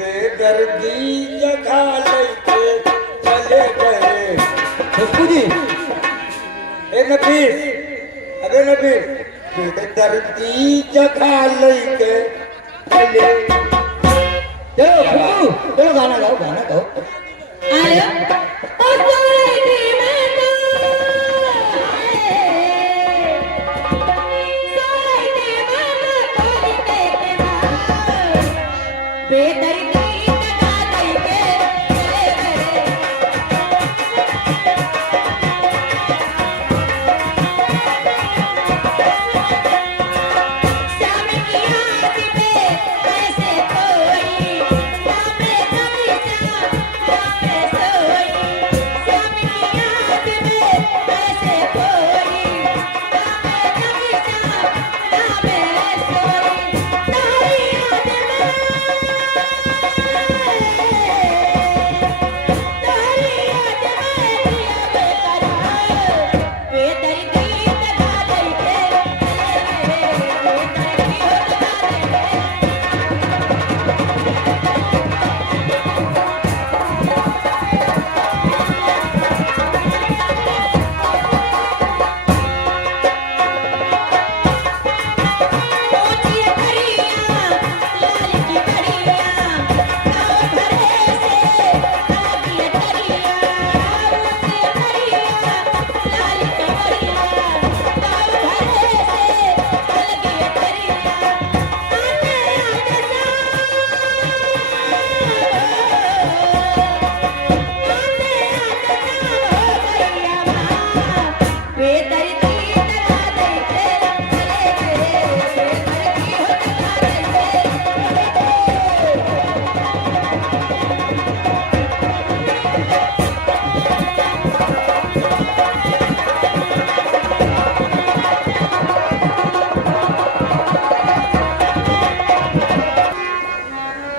बेदर्दी जगह लेके चले गए। खुशबू जी, ए नबीर, अबे नबीर, बेदर्दी जगह लेके चले। चलो खुशबू, चलो गाना गाओ, गाना गाओ। आयो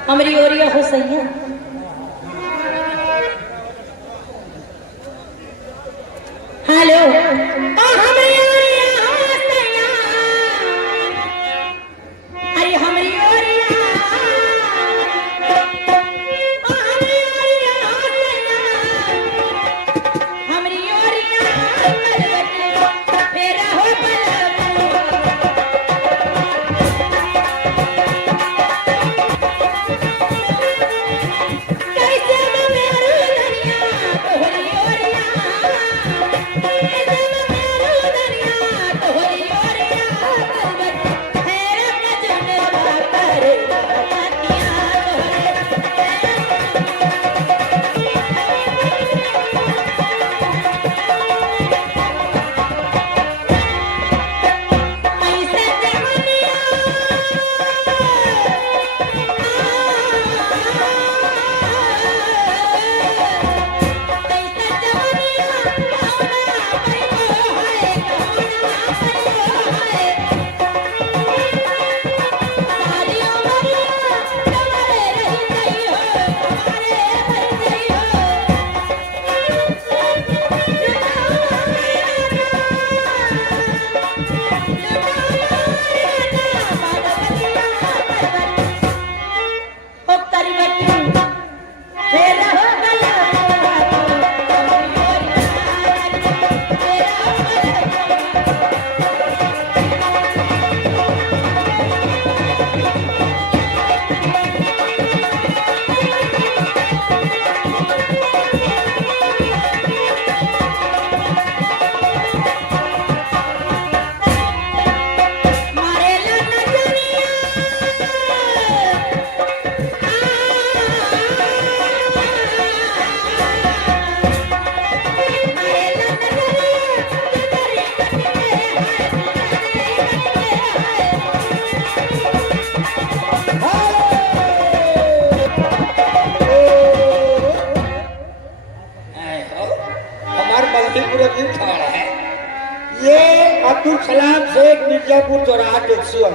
हमारी ओरिया हो सही है। हेलो अरे हमारी ओरिया अब्दुल सलाम शेख मिर्जापुर चौराहा टेक्सियन,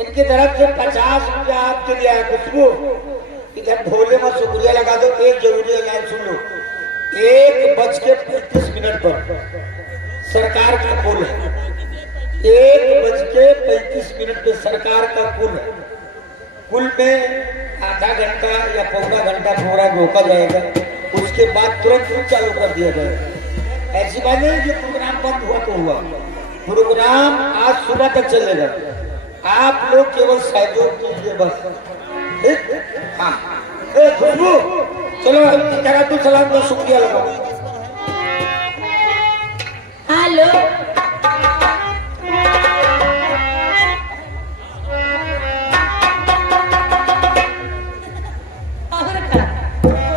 इनकी तरफ से 50 रुपया आपके लिए है। खुशबू इधर भोले में शुक्रिया लगा दो। एक जरूरी ऐलान सुन लो, 1:35 पर सरकार का पुल है। 1:35 पे सरकार का पुल है। कुल में आधा घंटा या पौना घंटा प्रोग्राम रोका जाएगा, उसके बाद तुरंत फिर चालू कर दिया जाएगा। ऐसी बात नहीं कि प्रोग्राम बंद हुआ तो हुआ, प्रोग्राम आज सुबह तक चलेगा। आप लोग केवल सहयोग कीजिए बस, ठीक? हाँ खुशबू चलो जरा तू सलाम का शुक्रिया लगाओ। हेलो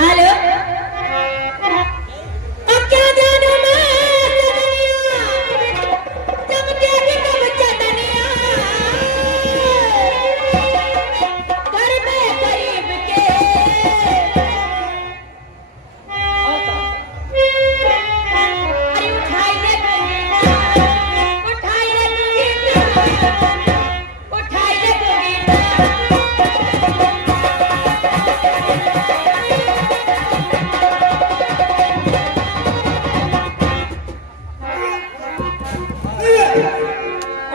हेलो अब क्या जानूं मैं चमकेगी कब चटनिया घर में गरीब के अरे उठाई रे गोविंदा उठाई रे गोविंदा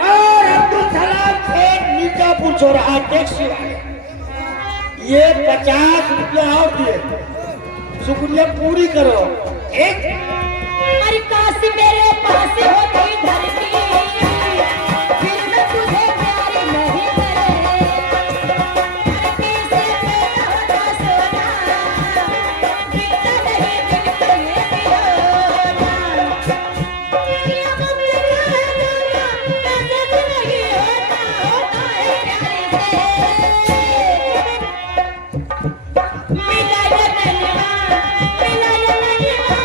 और अब्दुल सलाम शेख मिर्जापुर चौराहा टैक्सी वाले, ये 50 रुपया और दिए, शुक्रिया पूरी करो। एक अरे काश मेरे पास होती धरती फिर मैं तुझे प्यारी नहीं करे धरती से पैदा होता सोना बिकता नहीं बिकता ये भी होना ये गम लगा है जाना पैसे से नहीं होता होता है प्यारे से मिला ये नैना मिला ये नैना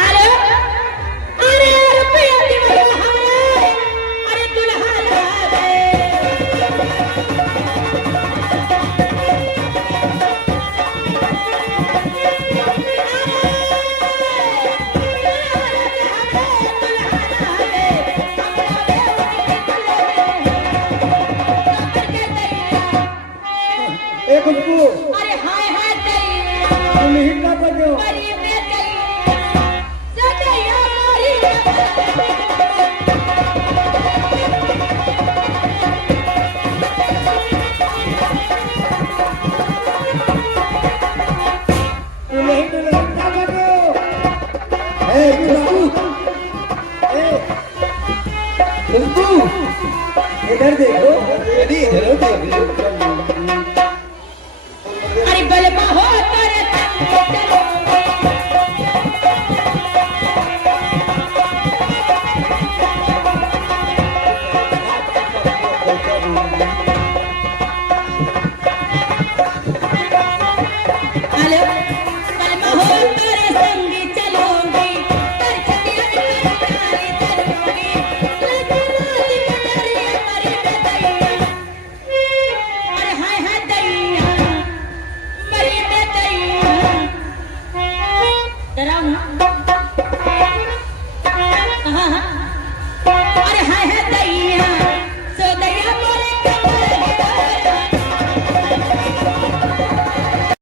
अरे अरे रुपया दिया हमारे अरे दुल्हा लावे एक खुशबू अरे हाय हाय दैया तुम ही ना बनो। मरी में दैया सदैया मरी तुम ही ना बनो। ए खुशबू इधर देखो, इधर देखो। अरे बलमा हो तारे संग चलो हेलो बलमा हो तारे संग चलोगी कर छतिया नारी चलोगी लगी लाली कटरिया मरी में दैया अरे हाय हाय दैया मरी में दैया डराऊं